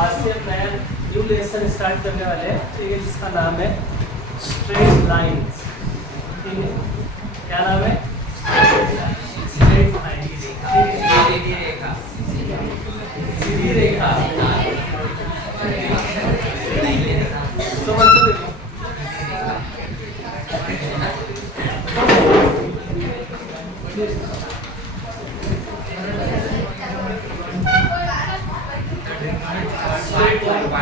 आज से हम नया न्यू लेसन स्टार्ट करने वाले हैं, ठीक है, जिसका नाम है स्ट्रेट लाइंस। ठीक है, क्या नाम है? स्ट्रेट लाइन, सीधी रेखा। सीधी रेखा। तो बच्चों देखो, स्ट्रेट लाइन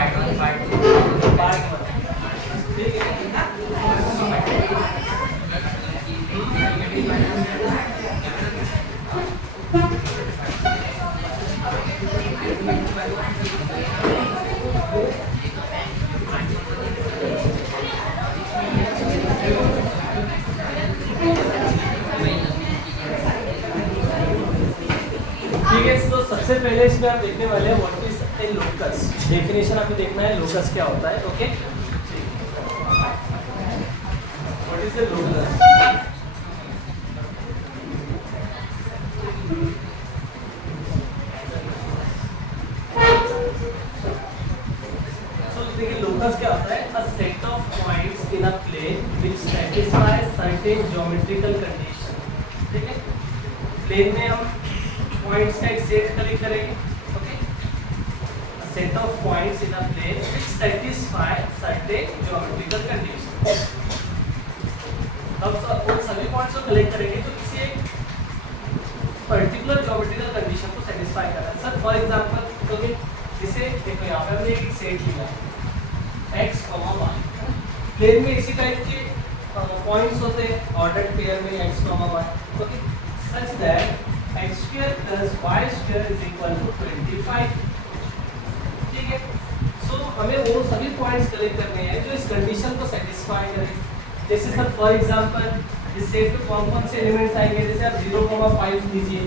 ठीक है। तो सबसे पहले इसमें आप देखने वाले हैं what is a locus. Definition आपको देखना है लोकस क्या होता है। Okay, what is a locus? तो देखिए लोकस क्या होता है? A set of points in a plane which satisfy certain geometrical condition. ठीक है, प्लेन में हम पॉइंट्स का एक सेट कलेक्ट करेंगे। Okay, a set of points in a plane which satisfy certain geometrical conditions। अब उन सभी पॉइंट्स को कलेक्ट करेंगे जो किसी एक पर्टिकुलर ज्योमेट्रिकल कंडीशन को सेटिस्फाई कर रहा है। सर फॉर एग्जांपल ओके, जैसे देखो यहाँ पे हमने एक सेट लिया x, y। प्लेन में इसी टाइप के पॉइंट्स होते हैं ऑर्डर्ड पेयर में x, y। Okay, such that x square plus y square is equal to 25। ठीक है, सो हमें वो सभी पॉइंट्स कलेक्ट करने हैं जो इस कंडीशन को सेटिस्फाई करें। जैसे सर फॉर एग्जांपल इस सेट में कौन कौन से एलिमेंट्स आएंगे? जैसे आप 0,5 लीजिए,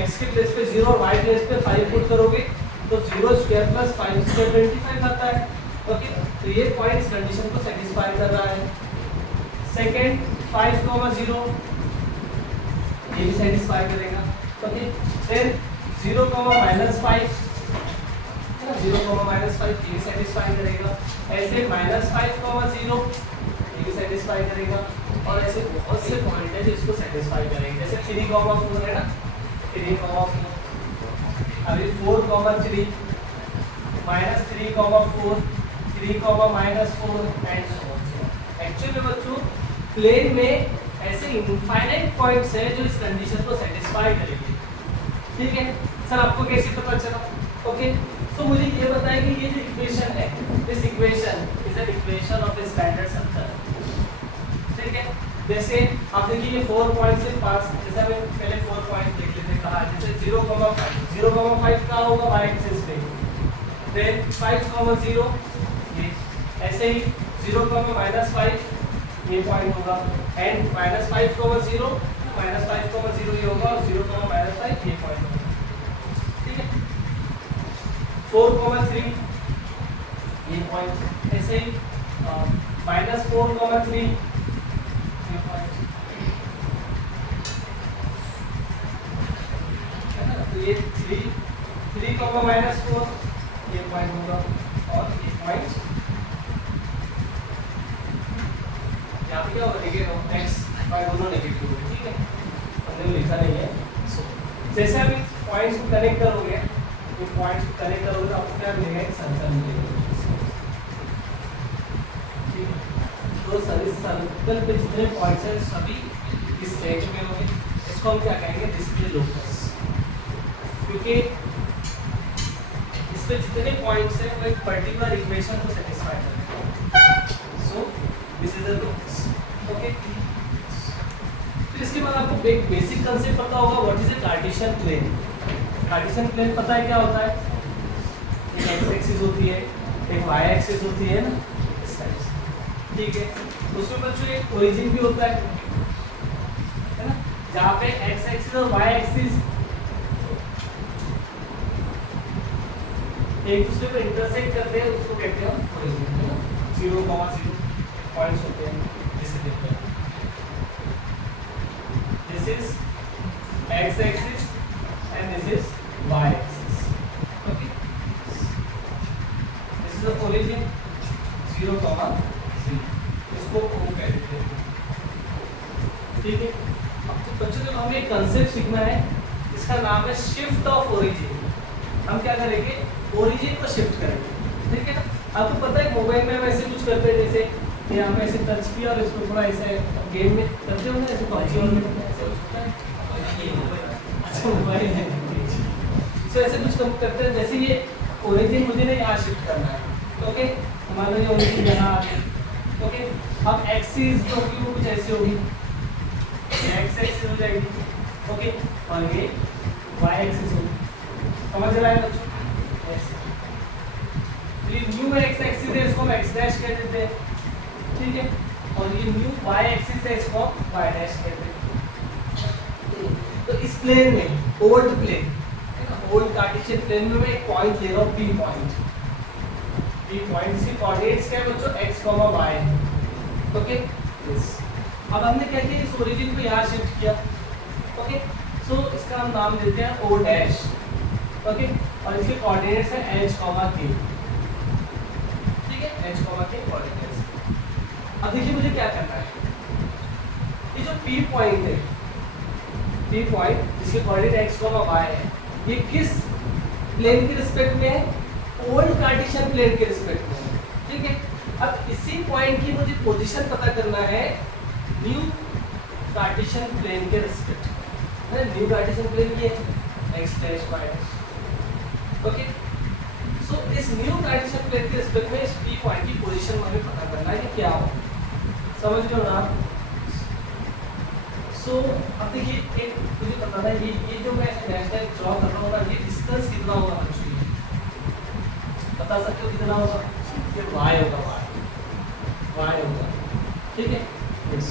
x के प्लेस पे 0 और y प्लेस पे 5 पुट करोगे तो 0 स्क्वायर प्लस 5 स्क्वायर 25 आता है। ओके, तो ये पॉइंट इस कंडीशन को सेटिस्फाई कर रहा है। सेकंड 5,0 ये भी सेटिस्फाई करेगा। ओके, फिर 0,-5 0,-5 ये सेटिस्फाई करेगा। ऐसे -5,0 ये भी सेटिस्फाई करेगा। और ऐसे बहुत से पॉइंट है जो इसको सेटिस्फाई करेंगे। जैसे 3,4 है ना, 3,4 अभी 4,3 -3,4 3,-4 एंड सो ऑन। एक्चुअली बच्चों प्लेन में ऐसे इनफाइनाइट पॉइंट्स हैं जो इस कंडीशन को सेटिस्फाई करेंगे। ठीक है सर, आपको कैसे पता चला? ओके, तो मुझे ये बताएं कि ये जो इक्वेशन है, this equation is an equation of a standard circle. ठीक है, जैसे आप देखिए ये 4 पॉइंट्स से पास, जैसे हमें पहले 4 पॉइंट्स देख लेते हैं। कहा जैसे 0,5 का होगा y एक्सिस पे, देन 5,0 ये ऐसे ही 0,-5 ये पॉइंट होगा एंड -5,0 ये होगा और 0,-5 ये पॉइंट होगा। ठीक है, 4,3 ये पॉइंट, ऐसे ही -4,3 ये पॉइंट है ना। तो ये 3,-4 ये पॉइंट होगा और ये पॉइंट यहाँ पे क्या होगा? नेगेटिव x y दोनों नेगेटिव होंगे। ठीक है, हमने लिखा नहीं है। सो जैसे आप इन पॉइंट्स को कनेक्ट करोगे, इन पॉइंट्स को कनेक्ट करोगे तो आपको क्या मिलेगा? एक सर्कल मिलेगा। ठीक है, तो सभी सर्कल पे जितने पॉइंट्स हैं सभी इस सेट में होंगे। इसको हम क्या कहेंगे? दिस इज लोकस, क्योंकि इस पे जितने पॉइंट्स हैं वो एक पर्टिकुलर इक्वेशन को सेटिस्फाई करते हैं। So this is the locus. Okay, फिर इसके बाद आपको एक बेसिक कंसेप्ट पता होगा what is a Cartesian plane. Cartesian plane पता है क्या होता है? एक एक्स एक्सिस होती है, एक वाई एक्सिस होती है ना, इस टाइप से। ठीक है, उसमें बच्चों एक ओरिजिन भी होता है ना, जहाँ पे एक्स एक्सिस और वाई एक्सिस एक दूसरे को इंटरसेक्ट करते हैं, उसको कहते हैं ओरिजिन, है ना। 0,0 पॉइंट्स होते हैं जिसे देखते हैं। This is x axis and this is y axis। Okay, concept सीखना है, इसका नाम है शिफ्ट ऑफ ओरिजिन। हम क्या करेंगे, ओरिजिन को शिफ्ट करेंगे, ठीक है ना। आपको पता है मोबाइल में हम ऐसे कुछ करते हैं, जैसे यहाँ पे ऐसे टच किया और इसको थोड़ा ऐसे गेम में करते हो ना, ऐसे अच्छा मोबाइल है तो ऐसे कुछ कम करते हैं। जैसे ये ओरिजिन मुझे ना यहाँ शिफ्ट करना है, ओके, हमारा ये ओरिजिन यहाँ आ गया, ओके। अब एक्सिस जो होगी वो कुछ ऐसी होगी, एक्स एक्सिस हो जाएगी, ओके, और ये वाई एक्सिस होगी, समझ रहा है बच्चों? ये न्यू एक्स एक्सिस है, इसको हम एक्स डैश कह देते हैं, ठीक है, और ये न्यू वाई एक्सिस है, इसको हम वाई डैश कहते हैं। तो इस प्लेन में old plane, old Cartesian plane में मैं एक पॉइंट ले रहा हूँ, पी पॉइंट। पी पॉइंट से कोऑर्डिनेट्स क्या है बच्चों, x, y, ओके। अब हमने क्या किया, इस ओरिजिन को यहाँ शिफ्ट किया, ओके। सो इसका हम नाम देते हैं o डैश, ओके, और इसके कोऑर्डिनेट्स है h, k, ठीक है, h, k कोऑर्डिनेट्स। अब देखिए मुझे क्या करना है, ये जो p पॉइंट है, p पॉइंट जिसके कोऑर्डिनेट x, y है, ये किस प्लेन के रिस्पेक्ट में है, ओल्ड कार्टेशियन प्लेन के रिस्पेक्ट में है, ठीक है। अब इसी पॉइंट की मुझे पोजीशन पता करना है न्यू कार्टेशियन प्लेन के रिस्पेक्ट में। न्यू कार्टेशियन प्लेन ये है x dash y dash, okay. So इस न्यू कार्टेशियन प्लेन के रिस्पेक्ट में इस p पॉइंट की पोजीशन हमें पता करना है कि क्या हो, समझ रहे हो ना आप? सो अब देखिए, एक मुझे पता है ये जो मैं डैश डैश ड्रॉ कर रहा हूँ ना, ये डिस्टेंस कितना होगा बच्चों, बता सकते हो कितना होगा? ये y होगा, y होगा, ठीक है, यस।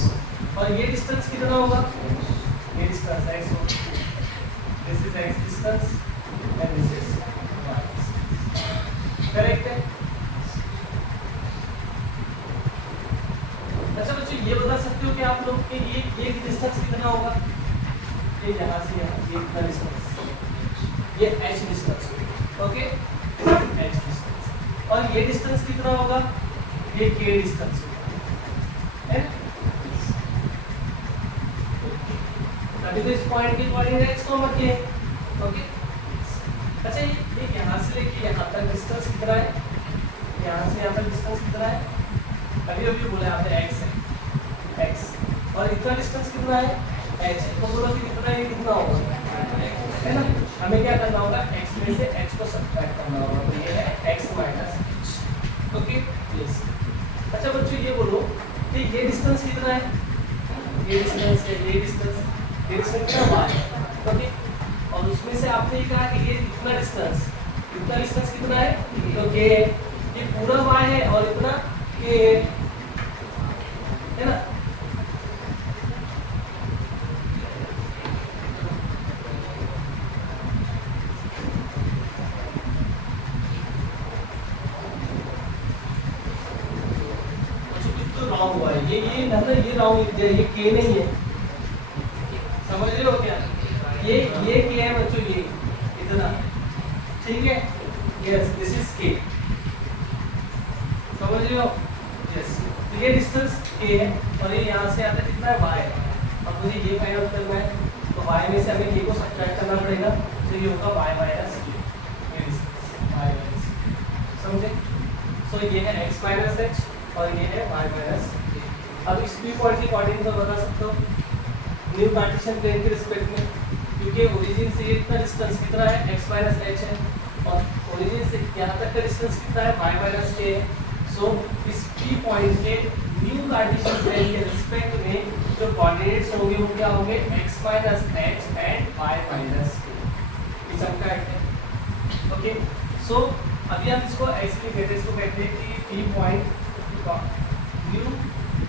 और ये डिस्टेंस कितना होगा, ये डिस्टेंस x होगा, this is x distance and this is y, correct है? अच्छा बच्चों, ये बता सकते हो कि आप लोग के ये डिस्टेंस कितना होगा, ये यहाँ से यहाँ, ये इतना डिस्टेंस, ये h distance, okay, h distance. और ये डिस्टेंस कितना होगा, ये k डिस्टेंस होगा, है ना? अभी तो इस पॉइंट की कोऑर्डिनेट x, k, ओके। अच्छा ये यहाँ से लेके यहाँ तक डिस्टेंस कितना है, यहाँ से यहाँ तक डिस्टेंस कितना है, अभी अभी बोला आपने x है, x, और इतना डिस्टेंस कितना है, h, तो बोलो फिर कितना है, कितना होगा, है ना। हमें क्या करना होगा, x में से h को सब्ट्रैक्ट करना होगा, तो ये है x minus h, okay, yes. अच्छा बच्चों ये बोलो कि ये डिस्टेंस कितना है, ये डिस्टेंस है, ये डिस्टेंस कितना y, ओके, और उसमें से आपने ये कहा कि ये इतना डिस्टेंस कितना है, तो k, ये पूरा y है और इतना k है ना। रॉन्ग हुआ है, ये मतलब ये रॉन्ग, ये k नहीं है, समझ रहे हो क्या? ये k है बच्चों, ये इतना, ठीक है, यस, दिस इज k, समझ रहे हो? यस, तो ये डिस्टेंस k है और ये यहाँ से आता कितना है, y। अब मुझे ये फाइंड आउट करना है, तो y में से हमें k को सब्ट्रैक्ट करना पड़ेगा, तो ये होगा y माइनस k, ये डिस्टेंस y माइनस k, समझे? सो ये है x माइनस h और ये है y माइनस k। अब इस p पॉइंट की कोऑर्डिनेट को बता सकते हो न्यू कार्टेशियन प्लेन के रिस्पेक्ट में, क्योंकि ओरिजिन से इतना डिस्टेंस कितना है, x माइनस h है, और ओरिजिन से यहाँ तक का डिस्टेंस कितना है, y माइनस k है। सो इस p पॉइंट के न्यू कार्टेशियन प्लेन के रिस्पेक्ट में जो कोऑर्डिनेट्स होंगे वो क्या होंगे, x minus h and y minus k, इस सबका है, ओके। सो अभी हम इसको ऐसे लिख देते हैं, इसको कहते हैं कि p point new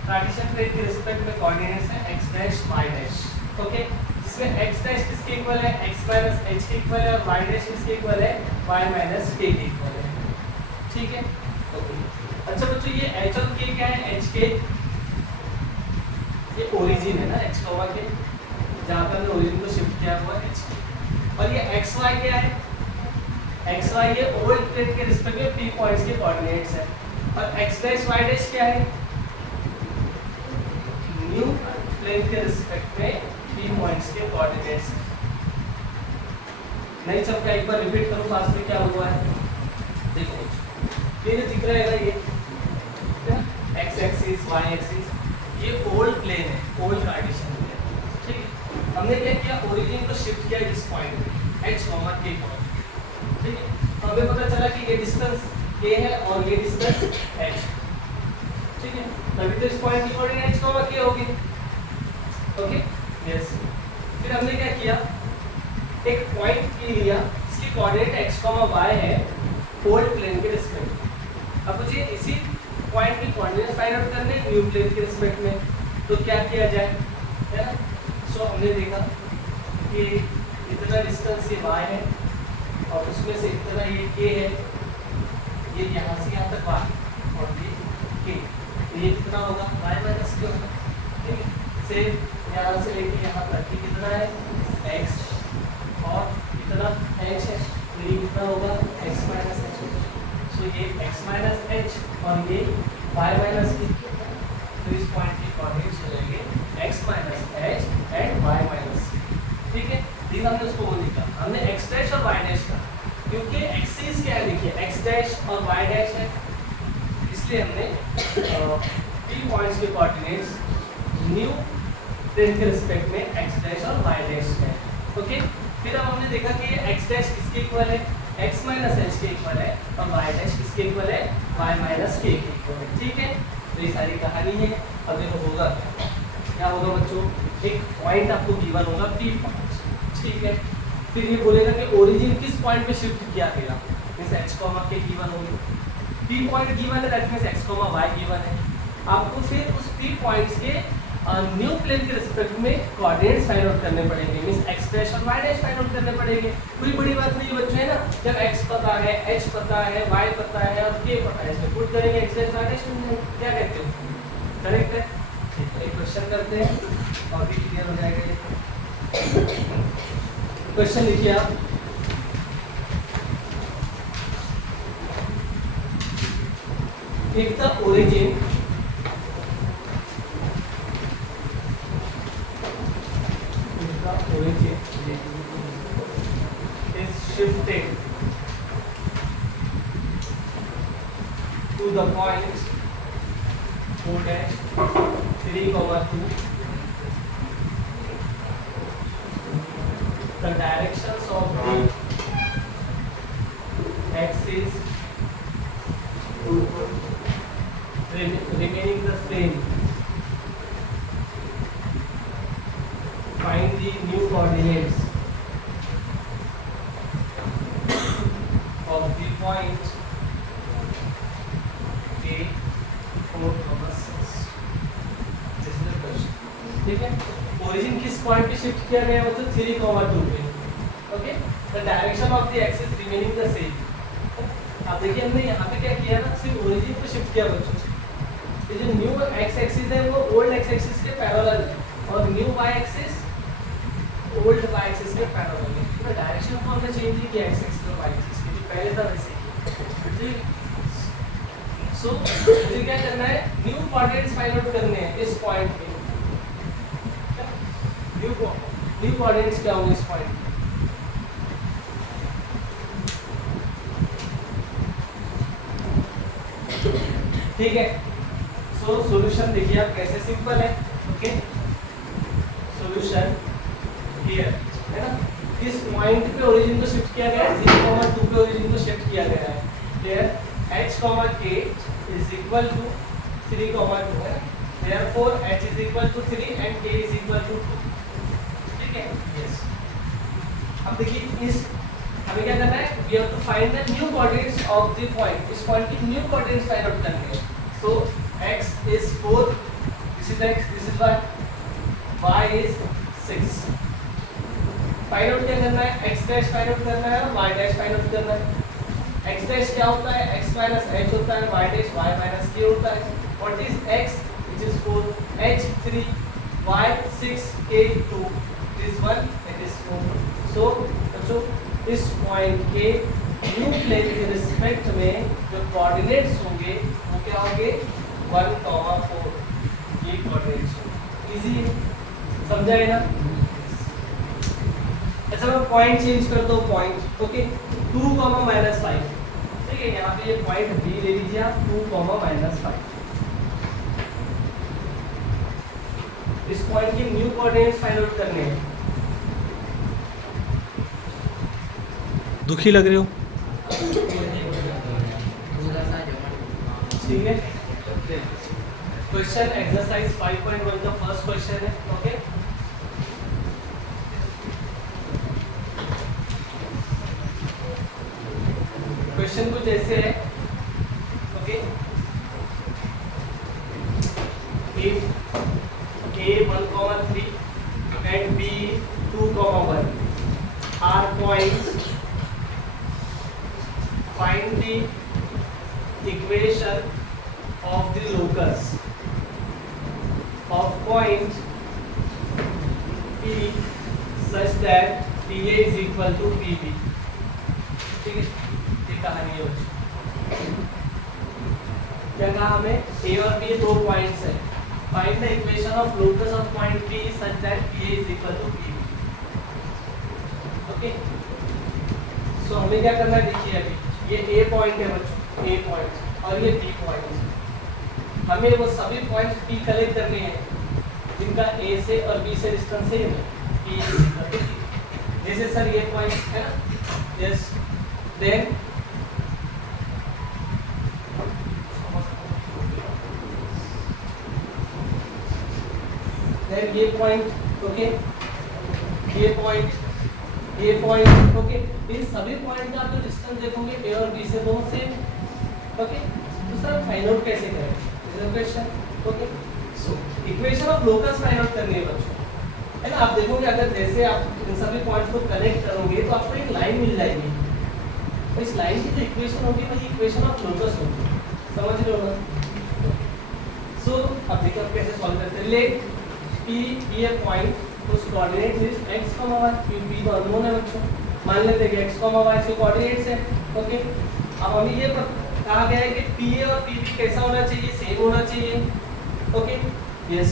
Cartesian plane के रिस्पेक्ट में कोऑर्डिनेट्स है x dash y dash, okay. इसमें x डैश किसके इक्वल है, x माइनस h के इक्वल है, और y डैश किसके इक्वल है, y माइनस k के इक्वल है, ठीक है, ओके। अच्छा बच्चों ये h और k क्या है, h के ये ओरिजिन है ना, h k, जहाँ पर हमने ओरिजिन को शिफ्ट किया हुआ है h k, और ये x y क्या है, x y ये ओल्ड प्लेन के रिस्पेक्ट में p पॉइंट्स के कोऑर्डिनेट्स है, और x डैश y डैश क्या है, न्यू प्लेन के रिस्पेक्ट में p P पॉइंट्स के कोऑर्डिनेट्स। नहीं चलता, एक बार रिपीट करो फास्ट में क्या हुआ है। देखो ये जो दिख रहेगा ये एक्स एक्सिस वाई एक्सिस, ये ओल्ड प्लेन है, ओल्ड कार्टेशियन प्लेन, ठीक है। हमने क्या किया, ओरिजिन को शिफ्ट किया इस पॉइंट पे h, k पॉइंट, ठीक है। तो हमें पता चला कि ये डिस्टेंस a है और ये डिस्टेंस h, ठीक है। तभी तो इस पॉइंट की कोऑर्डिनेट h, k होगी, ओके यस। फिर हमने क्या किया, एक पॉइंट P लिया, इसकी कोऑर्डिनेट x, y है ओल्ड प्लेन के रिस्पेक्ट। अब मुझे इसी पॉइंट की कोऑर्डिनेट फाइंड आउट करने न्यू प्लेन के रिस्पेक्ट में, तो क्या किया जाए, है ना। सो हमने देखा कि इतना डिस्टेंस ये y है और उसमें से इतना ये k है, ये यहाँ से यहाँ तक y और ये k, तो ये कितना होगा y माइनस k होगा, ठीक है। सेम यहाँ से लेके यहाँ तक ये कितना है x और इतना h है, तो ये कितना होगा x माइनस h होगा। तो ये x माइनस h और ये y माइनस k, तो इस पॉइंट की कोऑर्डिनेट्स हो जाएंगे x minus h and y minus k, ठीक है। लेकिन हमने उसको वो लिखा, हमने x डैश और y डैश का, क्योंकि एक्सिस क्या है देखिए x डैश और y डैश है, इसलिए हमने P पॉइंट्स के कोऑर्डिनेट्स न्यू प्लेन के रिस्पेक्ट में x डैश और y डैश है, ओके। फिर अब हमने देखा कि ये x डैश किसके इक्वल है, x माइनस h के इक्वल है, और y डैश किसके इक्वल है, y माइनस k के इक्वल है, ठीक है। तो ये सारी कहानी है। अब देखो होगा क्या होगा बच्चों, एक पॉइंट आपको गिवन होगा P पॉइंट, ठीक है। फिर ये बोलेगा कि ओरिजिन किस पॉइंट पे शिफ्ट किया गया, मींस h, k गिवन होगी, P पॉइंट गिवन है, that means x, y given है। आपको फिर उस P पॉइंट्स के न्यू प्लेन के रिस्पेक्ट में कोऑर्डिनेट्स फाइंड आउट करने पड़ेंगे, मींस x डैश और y डैश फाइंड आउट करने पड़ेंगे। कोई बड़ी बात नहीं है बच्चों, है ना। जब x पता है, h पता है, y पता है और k पता है, इसमें पुट करेंगे x डैश y डैश मिल जाएगा। क्या कहते हो, करेक्ट है। एक क्वेश्चन करते हैं और भी क्लियर हो जाएगा ये। क्वेश्चन लिखिए आप, if the origin is shifted to the point 4 dash 3, 2, the directions of the axis remaining the same, find the new coordinates of the point A 4, 6। This is the question, ठीक है। Origin किस point पे shift किया गया है, मतलब 3, 2 पे, okay. The direction of the axis remaining the same. अब देखिए हमने यहाँ पे क्या किया ना, सिर्फ ओरिजिन पे शिफ्ट किया बच्चों। ये जो न्यू एक्स एक्सिस है वो ओल्ड एक्स एक्सिस के पैरेलल है, और new y axis old y axis के पैरेलल है। तो डायरेक्शन को हमने चेंज नहीं किया एक्स एक्सिस और वाई एक्सिस की, जो पहले था वैसे ही, ठीक। सो मुझे क्या करना है, न्यू कोऑर्डिनेट्स फाइंड आउट करने हैं इस पॉइंट पे। न्यू कोऑर्डिनेट्स क्या होंगे इस पॉइंट पे, ठीक है। सो सॉल्यूशन देखिए आप कैसे, सिंपल है, ओके। सॉल्यूशन हियर, है ना। इस पॉइंट पे ओरिजिन को शिफ्ट किया गया है, 3, 2 पे ओरिजिन को शिफ्ट किया गया है। There h, k is equal to 3, 2 है, therefore h is equal to 3 and k is equal to 2, ठीक है। यस, अब देखिए इस हमें क्या करना है, we have to find the new coordinates of the point। इस पॉइंट की न्यू कोऑर्डिनेट्स फाइंड आउट करनी है। So x is 4, this is x, this is y, y is 6। Find out क्या करना है, x डैश फाइंड आउट करना है और y डैश फाइंड आउट करना है। x डैश क्या होता है, x माइनस h होता है, y dash y minus k होता है। What is x, which is 4, h 3, y 6, k 2, this 1, that is 4। So बच्चों इस पॉइंट के न्यू प्लेन के रिस्पेक्ट में जो कोऑर्डिनेट्स होंगे वो क्या होंगे, 1, 4, ये कोऑर्डिनेट्स होंगे। इजी है, समझा है ना। अच्छा मैं पॉइंट चेंज करता हूँ, पॉइंट ओके 2, -5, ठीक है। यहाँ पे ये पॉइंट बी ले लीजिए आप, 2, -5। इस पॉइंट की न्यू कोऑर्डिनेट्स फाइंड आउट करने हैं। दुखी लग रहे हो? ठीक है। क्वेश्चन एक्सरसाइज 5.1 का फर्स्ट क्वेश्चन है, ओके। क्वेश्चन कुछ ऐसे है, okay. If A1, 3 and B2, 1 are points, find the equation of the locus of point P such that PA is equal to PB। ठीक है, ये कहानी है बच्चों। क्या कहा हमें? A और B दो पॉइंट्स है। Find the equation of locus of point P such that PA is equal to PB। Okay, so हमें क्या करना है, देखिए अभी ये A पॉइंट है बच्चों, A पॉइंट, और ये B पॉइंट। हमें वो सभी पॉइंट्स P कलेक्ट करने हैं जिनका A से और B से डिस्टेंस सेम है। P is equal to P। जैसे सर ये पॉइंट है ना, यस, देन ये पॉइंट, ओके, ये पॉइंट, ओके। इन सभी पॉइंट का आप जो डिस्टेंस देखोगे A और B से दोनों सेम, ओके। तो सर फाइंड आउट कैसे करें question, okay. So equation of locus find out करनी है बच्चों, है ना। आप देखोगे अगर जैसे आप इन सभी पॉइंट्स को कनेक्ट करोगे तो आपको एक लाइन मिल जाएगी, तो इस लाइन की जो इक्वेशन होगी वही इक्वेशन ऑफ लोकस होगी, समझ रहे हो ना। सो अब देखिए आप कैसे सॉल्व करते हैं। Let P be a point whose coordinate is x, y, P तो अननोन है बच्चों, मान लेते हैं कि x, y इसके कोऑर्डिनेट्स है, ओके। अब हमें ये कहा गया है कि PA और PB कैसा होना चाहिए, सेम होना चाहिए, okay, yes.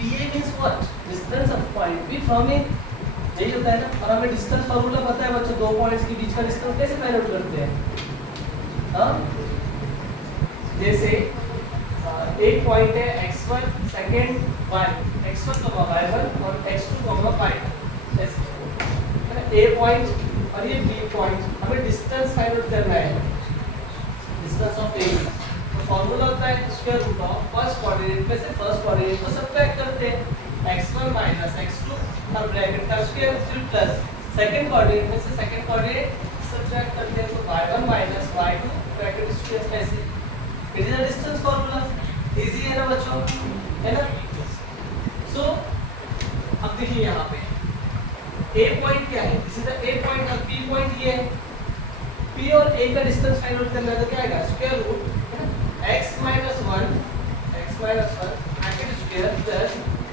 PA means what? Distance of point P from A, यही होता है ना। और हमें डिस्टेंस फार्मूला पता है बच्चों, दो पॉइंट्स के बीच का डिस्टेंस कैसे फाइंड आउट करते हैं, हाँ। जैसे एक पॉइंट है x1, second y, x1, y1 और x2, y2, ऐसे A पॉइंट और ये B पॉइंट, हमें डिस्टेंस फाइंड आउट करना है, डिस्टेंस ऑफ A। तो फार्मूला होता है square root of first coordinate में से फर्स्ट कोऑर्डिनेट को सब्ट्रैक्ट करते हैं, x1 - x2 और ब्रैकेट का स्क्वायर फिर प्लस सेकंड कोऑर्डिनेट में से सेकंड कोऑर्डिनेट सब्ट्रैक्ट करते हैं, तो y1 - y2 ब्रैकेट स्क्वायर ऐसे। It is a distance formula, easy है ना बच्चों, है ना। सो अब देखिए यहाँ पे A पॉइंट क्या है, this is the A point और B पॉइंट ये है। P और A का डिस्टेंस फाइंड आउट करना है तो क्या आएगा, square root x - 1 bracket square plus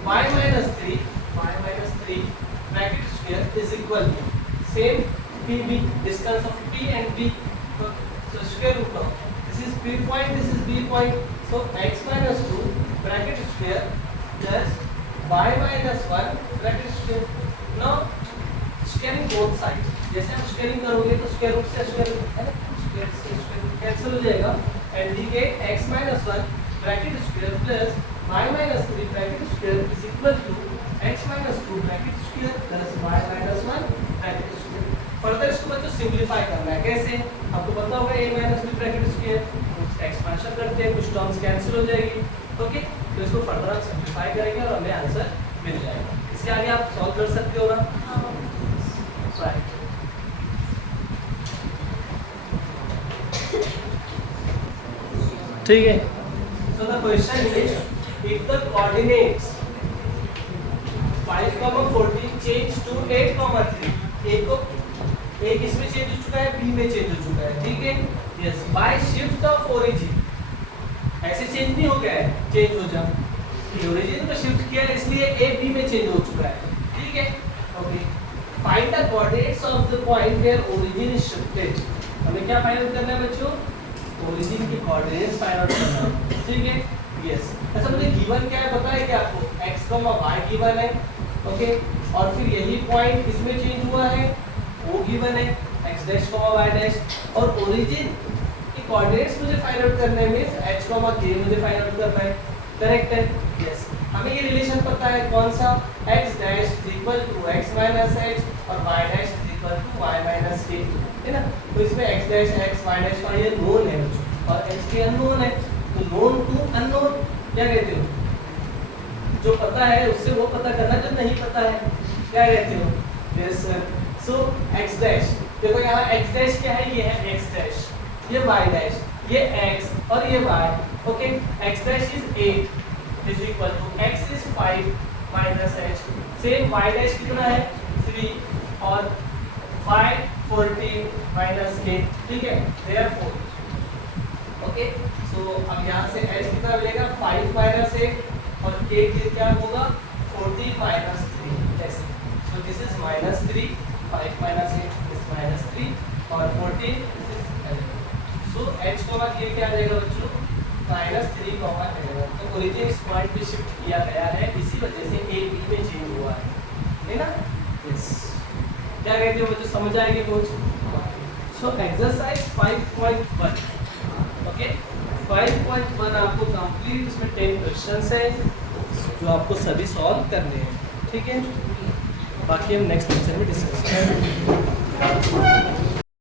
y - 3 bracket square is equal to same PB, distance of P and B, so square root of this is P point, this is B point, so x - 2 bracket square plus y - 1 bracket square। now squaring both sides, जैसे हम squaring करोगे तो square root से square root है ना, square से square cancel हो जाएगा, एंड डी के x - 1 bracket square plus y - 3 bracket square is equal to x - 2 bracket square plus y - 1 bracket square. Further इसको बच्चों सिंपलीफाई करना है, कैसे आपको पता होगा, a - b bracket square expansion करते हैं, कुछ टर्म्स कैंसिल हो जाएगी, ओके। तो इसको फर्दर हम सिंपलीफाई करेंगे और हमें आंसर मिल जाएगा। इसके आगे आप सॉल्व कर सकते हो ना, राइट। ठीक है, so the question is if the coordinates 5, 14 change to 8, 3, एक इसमें चेंज हो चुका है, बी में चेंज हो चुका है, ठीक है, yes. By shift of origin, ऐसे चेंज नहीं हो गया है, चेंज हो जा, ओरिजिन को शिफ्ट किया है इसलिए ए बी में चेंज हो चुका है, ठीक है, okay. Find the coordinates of the point where origin is shifted. हमें क्या फाइंड आउट करना है बच्चों, ओरिजिन की कोऑर्डिनेट्स फाइंड आउट करना है, ठीक है, यस। अच्छा मुझे गिवन क्या है पता है क्या आपको, x, y गिवन है, ओके। और फिर यही पॉइंट इसमें चेंज हुआ है, वो गिवन है x डैश y डैश, और ओरिजिन के कोऑर्डिनेट्स मुझे फाइंड आउट करने हैं, मींस h k मुझे फाइंड आउट करना है। करेक्ट है? यस। हमें ये रिलेशन पता है कौन सा, x dash x minus h और y dash y minus k, है ना। तो इसमें x dash x y dash का ये नोन है और h के अननोन है, तो नोन टू अननोन क्या कहते हो, जो पता है उससे वो पता करना जो नहीं पता है, क्या कहते हो? Yes sir. So x dash, देखो यहाँ x डैश क्या है, ये है x डैश, ये y डैश, ये x और ये y। Okay, x dash is 8 is equal to x is 5 minus h, same y dash कितना है 3 और y 14 माइनस k, ठीक है। देयरफॉर ओके, सो अब यहाँ से h कितना मिलेगा 5 माइनस 8 और k क्या होगा 14 माइनस 3, ऐसे। सो this is minus 3, 5 minus 8 is minus 3 और 14 दिस इज 11। सो h को बाद ये क्या आ जाएगा बच्चों माइनस 3 कॉमा 11। तो ओरिजिन इस पॉइंट पे शिफ्ट किया गया है, इसी वजह से a b में चेंज हुआ है ना। यस, क्या कहते हो बच्चों, समझ आएगी कुछ? सो एक्सरसाइज 5.1, ओके 5.1 आपको कंप्लीट, इसमें 10 क्वेश्चंस है जो आपको सभी सॉल्व करने हैं, ठीक है। बाकी हम नेक्स्ट लेक्चर में डिस्कस करेंगे।